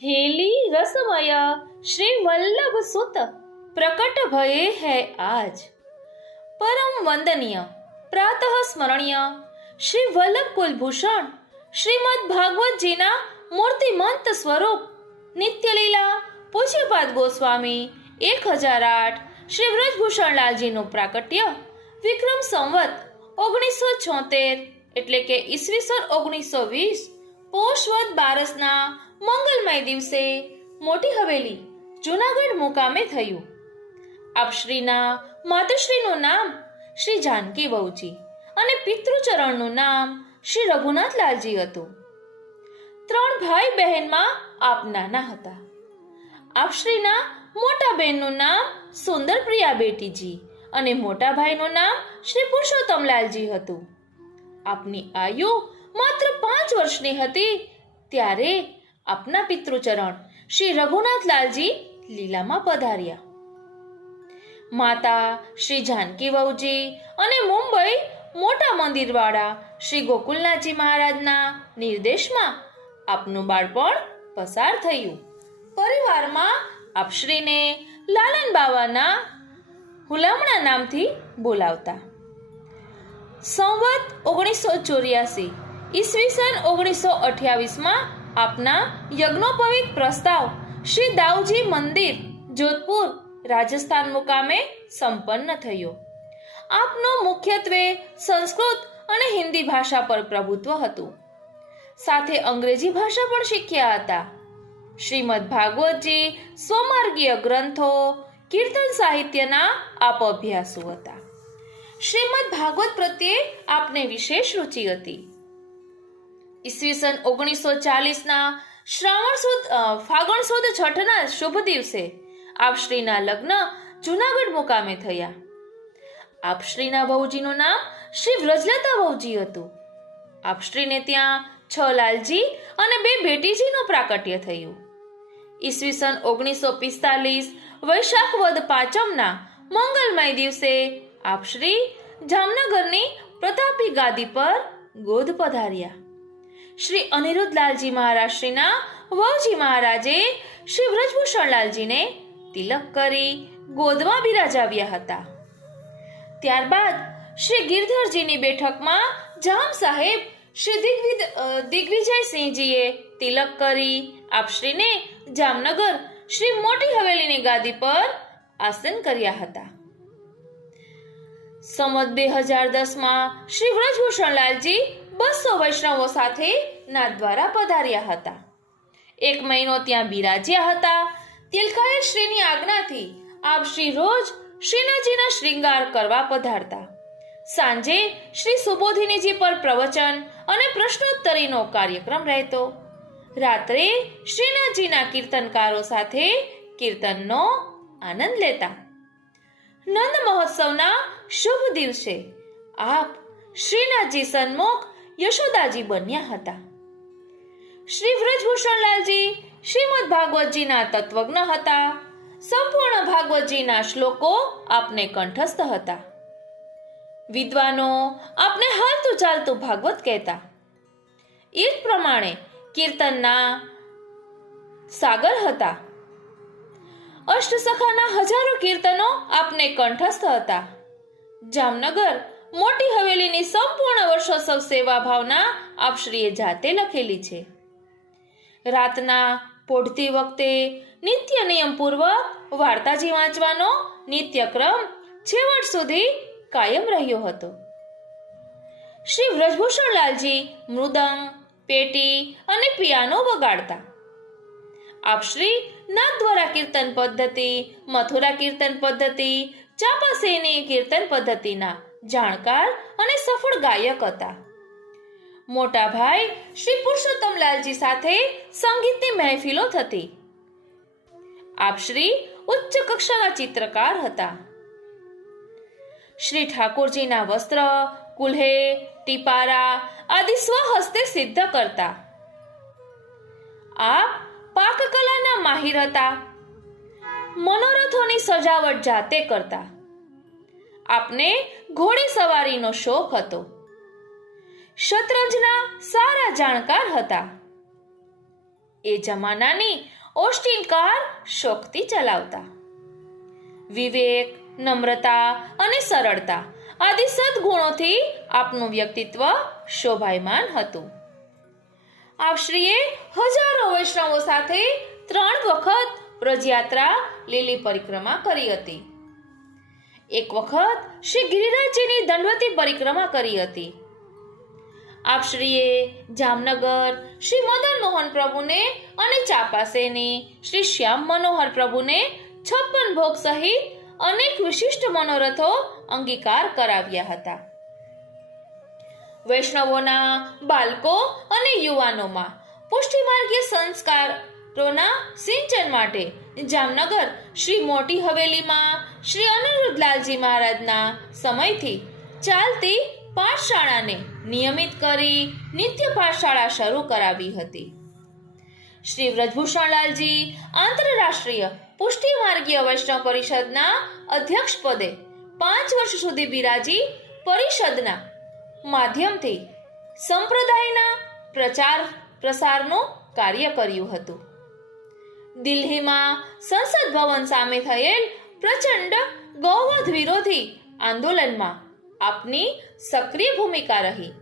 Heli रसमय Shri Vallabh सुत प्रकट भये है आज। परम वंदनीय प्रातः स्मरणीय श्री वल्लभ कुलभूषण श्रीमद भागवत जी ना मूर्तिमंत स्वरूप नित्य लीला पूज्यपाद गोस्वामी 1008 श्री व्रजभूषण लालजी નું પ્રાકટ્ય વિક્રમ સંવત 1976 એટલે કે ઈસવીસન 1920 પોષવદ બારસના મંગલમય દિવસે મોટી હવેલી જૂનાગઢ મુકામે થયું। આપશ્રીના માતશ્રીનું નામ શ્રી જાનકી વહુજી અને પિતૃચરણનું નામ શ્રી રઘુનાથ લાલજી હતું। ત્રણ ભાઈ બહેનમાં આપ નાના હતા। આપશ્રીના મોટા બહેનનું નામ સુંદર પ્રિયા બેટીજી અને મોટા ભાઈનું નામ શ્રી પુરુષોત્તમ લાલજી હતું। આપની આયુ માત્ર 5 વર્ષની હતી ત્યારે આપના પિતૃચરણ શ્રી રઘુનાથ લાલજી લીલામાં પધાર્યા। માતા શ્રી જાનકી વહુજી અને મુંબઈ મોટા મંદિરવાળા શ્રી ગોકુલનાથજી મહારાજના નિર્દેશમાં આપનું બાળપણ પસાર થયું। પરિવારમાં આપશ્રીને લાલન બાવાના હુલામણા નામથી બોલાવતા। સંવત 1984 ઈસવીસન 1928માં આપના યજ્ઞોપવિત પ્રસ્તાવ શ્રી દાઉજી મંદિર જોધપુર રાજસ્થાન મુકામે સંપન્ન થયો। આપનું મુખ્યત્વે સંસ્કૃત અને હિન્દી ભાષા પર પ્રભુત્વ હતું, સાથે અંગ્રેજી ભાષા પણ શીખ્યા હતા। શ્રીમદ ભાગવતજી સ્વમાર્ગીય ગ્રંથો કીર્તન સાહિત્યના આપ અભ્યાસુ હતા। શ્રીમદ ભાગવત પ્રત્યે આપને વિશેષ રુચિ હતી। ઈસવીસન 1940ના શ્રાવણ સુદ ફાગણ સુદ છઠના શુભ દિવસે આપશ્રીના લગ્ન જૂનાગઢ મુકામે થયા। આપશ્રીના વહુજીનું નામ શ્રી વ્રજલતા વહુજી હતું। આપશ્રીને ત્યાં 6 લાલજી અને 2 બેટીજીનું પ્રાકટ્ય થયું। ઈસવીસન 1945 વૈશાખ વદ પાંચમના મંગલમય દિવસે આપશ્રી જામનગરની પ્રતાપી ગાદી પર ગોદ પધાર્યા। શ્રી અનિરુદ્ધ લાલજી મહારાજશ્રીના વહુજી મહારાજે શ્રી વ્રજભૂષણ લાલજીને તિલક કરી ગોદમાં બિરાજાવ્યા હતા। ત્યારબાદ શ્રી ગિરધરજીની બેઠકમાં જામ સાહેબ શ્રી દિગ્વિજયસિંહજીએ તિલક કરી આપશ્રીને જામનગર શ્રી મોટી હવેલીની ગાદી પર આસન કર્યા હતા। સંવત 2010માં શ્રી વ્રજભૂષણ લાલજી 200 વૈષ્ણવો સાથે નાથદ્વારા પધાર્યા હતા। 1 મહિનો ત્યાં બિરાજ્યા હતા। તિલકાયત શ્રીની આજ્ઞાથી આપ શ્રી રોજ શ્રીનાથજીના શ્રૃંગાર કરવા પધારતા। સાંજે શ્રી સુબોધિનીજી પર પ્રવચન અને પ્રશ્નોત્તરીનો કાર્યક્રમ રહેતો। રાત્રે શ્રીનાથજીના કીર્તનકારો સાથે કીર્તનનો આનંદ લેતા। નંદ મહોત્સવના શુભ દિવસે આપ શ્રીનાથજી સન્મુખ યશોદાજી બન્યા હતા। શ્રી વ્રજભૂષણ લાલજી શ્રીમદ ભાગવતજીના તત્વજ્ઞ હતા। સંપૂર્ણ ભાગવતજીના શ્લોકો આપને કંઠસ્થ હતા। વિદ્વાનો આપને હાલતું ચાલતું ભાગવત કહેતા। એ જ પ્રમાણે કીર્તનના સાગર હતા। અષ્ટસખાના હજારો કીર્તનો આપને કંઠસ્થ હતા। જામનગર મોટી હવેલીની સંપૂર્ણ વર્ષોત્સવ સેવા ભાવના આપશ્રીએ જાતે લખેલી છે। રાતના પોઢતી વખતે નિત્ય નિયમપૂર્વક વાર્તાજી વાંચવાનો નિત્યક્રમ છેવટ સુધી કાયમ રહ્યો હતો। શ્રી વ્રજભૂષણ લાલજી મૃદંગ, પેટી અને પિયાનો વગાડતા। આપશ્રી નાથદ્વારા કીર્તન પદ્ધતિ, મથુરા કીર્તન પદ્ધતિ, ચાંપાસેની કીર્તન પદ્ધતિના જાણકાર અને સફળ ગાયક હતા। મોટા ભાઈ શ્રી પુરુષોત્તમ લાલજી સાથે સંગીતની મહેફિલો થતી। આપશ્રી ઉચ્ચ કક્ષાના ચિત્રકાર હતા। શ્રી ઠાકોરજીના વસ્ત્ર, કુલ્હે, ટીપારા આદિ સ્વહસ્તે સિદ્ધ કરતા। આપ પાકકલાના માહિર હતા। મનોરથોની સજાવટ જાતે કરતા। આપને ઘોડે સવારીનો શોખ હતો। શતરંજના સારા જાણકાર હતા। એ જમાનાની ઓસ્ટિન કાર શોખથી ચલાવતા. વિવેક, નમ્રતા અને સરળતા આદિ સદગુણોથી આપનું વ્યક્તિત્વ શોભાયમાન હતું. આપશ્રીએ હજારો વૈષ્ણવો સાથે 3 વખત વ્રજયાત્રા લીલી પરિક્રમા કરી હતી. એક વખત શ્રી ગિરિરાજજીની દંડવતી પરિક્રમા કરી હતી. આપશ્રીએ જામનગર શ્રી મદન મોહન પ્રભુને અને ચાપાસેની શ્રી શ્યામ મનોહર પ્રભુને 56 ભોગ સહિત અનેક વિશિષ્ટ મનોરથો અંગીકાર કરાવ્યા હતા. વૈષ્ણવોના બાળકો અને યુવાનોમાં પુષ્ટિમાર્ગીય સંસ્કારોના સિંચન માટે જામનગર શ્રી મોટી હવેલીમાં શ્રી અનિરુદ્ધલાલજી મહારાજના સમયથી ચાલતી પાઠશાળાને નિયમિત કરી નિત્ય પાઠશાળા શરૂ કરાવી હતી. શ્રી વ્રજભૂષણલાલજી આંતરરાષ્ટ્રીય પુષ્ટિમાર્ગીય વૈષ્ણવ પરિષદના અધ્યક્ષ પદે 5 વર્ષ સુધી બિરાજી પરિષદના માધ્યમથી સંપ્રદાયના પ્રચાર પ્રસારનું કાર્ય કર્યું હતું. દિલ્હીમાં સંસદ ભવન સામે થયેલ પ્રચંડ ગૌવધ વિરોધી આંદોલનમાં આપની સક્રિય ભૂમિકા રહી.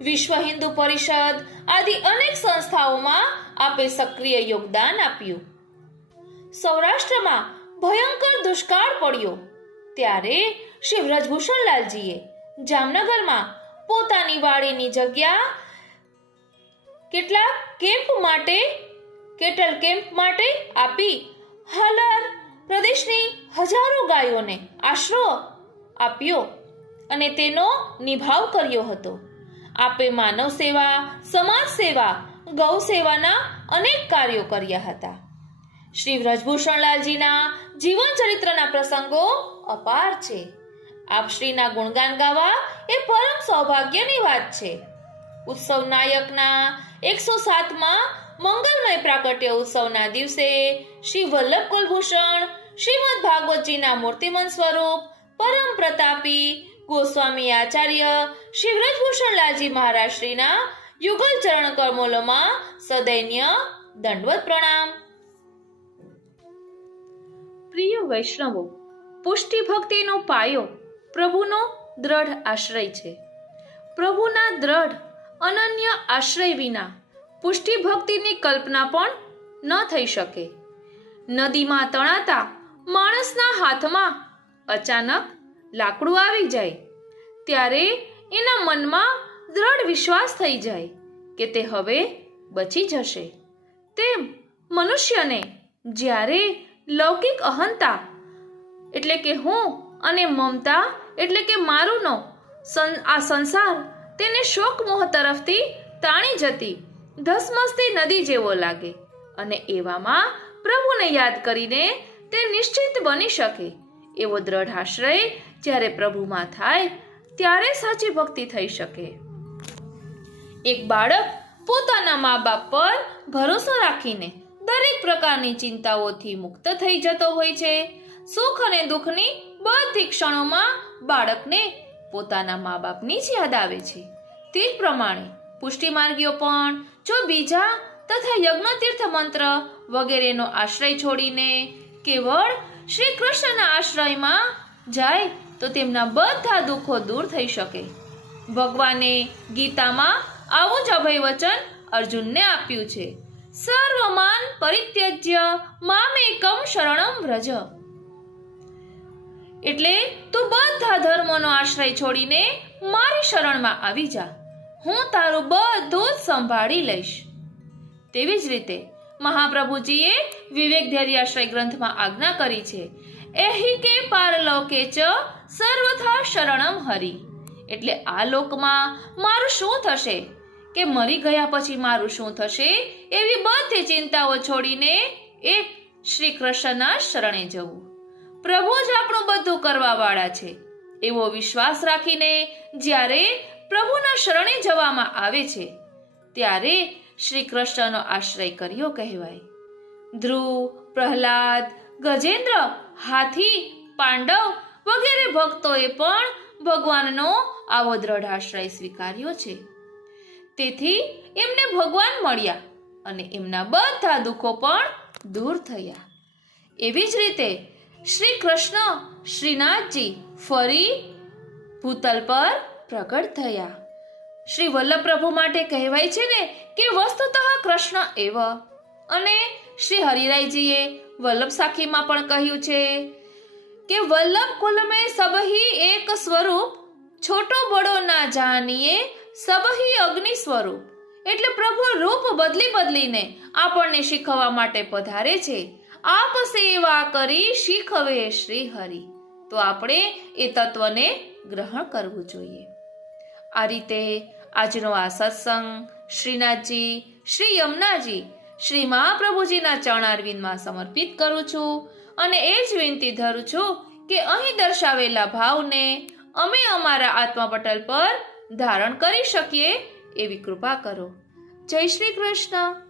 વિશ્વ હિન્દુ પરિષદ આદિ અનેક સંસ્થાઓમાં આપે સક્રિય યોગદાન આપ્યું. સૌરાષ્ટ્રમાં ભયંકર દુષ્કાળ પડ્યો ત્યારે શ્રી વ્રજભૂષણલાલજીએ જામનગરમાં પોતાની વાડીની જગ્યા કેટલ કેમ્પ માટે આપી હાલાર પ્રદેશની હજારો ગાયોને આશરો આપ્યો અને તેનો નિભાવ કર્યો હતો. આપે માનવ સેવા, સમાજ સેવા, ગૌ સેવાના અનેક કાર્યો કર્યા હતા. શ્રી વ્રજભૂષણલાલજીના જીવન ચરિત્રના પ્રસંગો અપાર છે. આપશ્રીના ગુણગાન ગાવા એ પરમ સૌભાગ્યની વાત છે. ઉત્સવ નાયકના 107માં મંગલમય પ્રાકટ્ય ઉત્સવના દિવસે શ્રી વલ્લભ કુલભૂષણ શ્રીમદ ભાગવતજીના મૂર્તિમંત સ્વરૂપ પરમ પ્રતાપી ગોસ્વામી આચાર્ય શ્રી વ્રજભૂષણલાલજી મહારાજ શ્રીના યુગલ ચરણ કમલોમાં સદૈન્ય દંડવત પ્રણામ. પ્રિય વૈષ્ણવો, પુષ્ટિ ભક્તિનો પાયો પ્રભુનો દ્રઢ આશ્રય છે. પ્રભુના દ્રઢ અનન્ય આશ્રય વિના પુષ્ટિ ભક્તિની કલ્પના પણ ન થઈ શકે. નદીમાં તણાતા માણસના હાથમાં અચાનક લાકડું આવી જાય ત્યારે એના મનમાં દ્રઢ વિશ્વાસ થઈ જાય કે તે હવે બચી જશે. તેમ મનુષ્યને જ્યારે લૌકિક અહંતા એટલે કે હું અને મમતા એટલે કે મારુંનો આ સંસાર તેને શોક મોહ તરફથી તાણી જતી ધસમસતી નદી જેવો લાગે અને એવામાં પ્રભુને યાદ કરીને તે નિશ્ચિત બની શકે એવો દ્રઢ આશ્રય જ્યારે પ્રભુમાં થાય ત્યારે સાચી ભક્તિ થઈ શકે. એક બાળક પોતાના મા બાપ પર ભરોસો રાખીને દરેક પ્રકારની ચિંતાઓથી મુક્ત થઈ જતો હોય છે. સુખ અને દુઃખની બધી ક્ષણોમાં બાળકને પોતાના મા બાપની જ યાદ આવે છે. તે જ પ્રમાણે પુષ્ટિમાર્ગીઓ પણ જો બીજા તથા યજ્ઞતીર્થ મંત્ર વગેરેનો આશ્રય છોડીને કેવળ શ્રી કૃષ્ણના આશ્રયમાં જાય તો તેમના બધા દુઃખો દૂર થઈ શકે. ભગવાને ગીતામાં આવું જ અભય વચન અર્જુનને આપ્યું છે, સર્વમાન પરિત્યજ્ય મામેકમ શરણમ વ્રજ. એટલે તું બધા ધર્મોનો આશ્રય છોડીને મારી શરણમાં આવી જા, હું તારું બધું જ સંભાળી લઈશ. તેવી જ રીતે મહાપ્રભુજીએ વિવેક ધૈર્યાશ્રય ગ્રંથમાં આજ્ઞા કરી છે, એહી કે પારલોકે ચ સર્વથા શરણમ હરિ. એટલે આ લોકમાં મારું શું થશે કે મરી ગયા પછી મારું શું થશે એવી બધી ચિંતાઓ છોડીને એક શ્રી કૃષ્ણના શરણે જવું. પ્રભુ જ આપણું બધું કરવા વાળા છે એવો વિશ્વાસ રાખીને જ્યારે પ્રભુના શરણે જવામાં આવે છે ત્યારે શ્રી કૃષ્ણનો આશ્રય કર્યો કહેવાય. ધ્રુવ, પ્રહલાદ, ગજેન્દ્ર, હાથી, પાંડવ વગેરે ભક્તોએ પણ ભગવાનનો આવો દ્રઢ આશ્રય સ્વીકાર્યો છે. તેથી એમને ભગવાન મળ્યા અને એમના બધા દુઃખો પણ દૂર થયા. એવી જ રીતે શ્રી કૃષ્ણ શ્રીનાથજી ફરી ભૂતલ પર પ્રગટ થયા. શ્રી વલ્લભ પ્રભુ માટે કહેવાય છે ને કે વસ્તુતઃ કૃષ્ણ એવ. અને શ્રી હરિરાયજીએ વલ્લભ સાખીમાં પણ કહ્યું છે કે વલ્લભ કુલ મેં સબહી એક સ્વરૂપ, છોટો બડો ના જાનીએ સબહી અગ્નિ સ્વરૂપ. એટલે પ્રભુ રૂપ બદલી બદલીને આપણને શીખવવા માટે પધારે છે. આપ સેવા કરી શીખવે શ્રી હરિ. તો આપણે એ તત્વને ગ્રહણ કરવું જોઈએ. આ રીતે આજનો આ સત્સંગ શ્રીનાથજી, શ્રી યમુનાજી, શ્રી મહાપ્રભુજીના ચરણારવિંદમાં સમર્પિત કરું છું અને એ જ વિનંતી ધરું છું કે અહીં દર્શાવેલા ભાવને અમે અમારા આત્મપટલ પર ધારણ કરી શકીએ એવી કૃપા કરો. જય શ્રી કૃષ્ણ.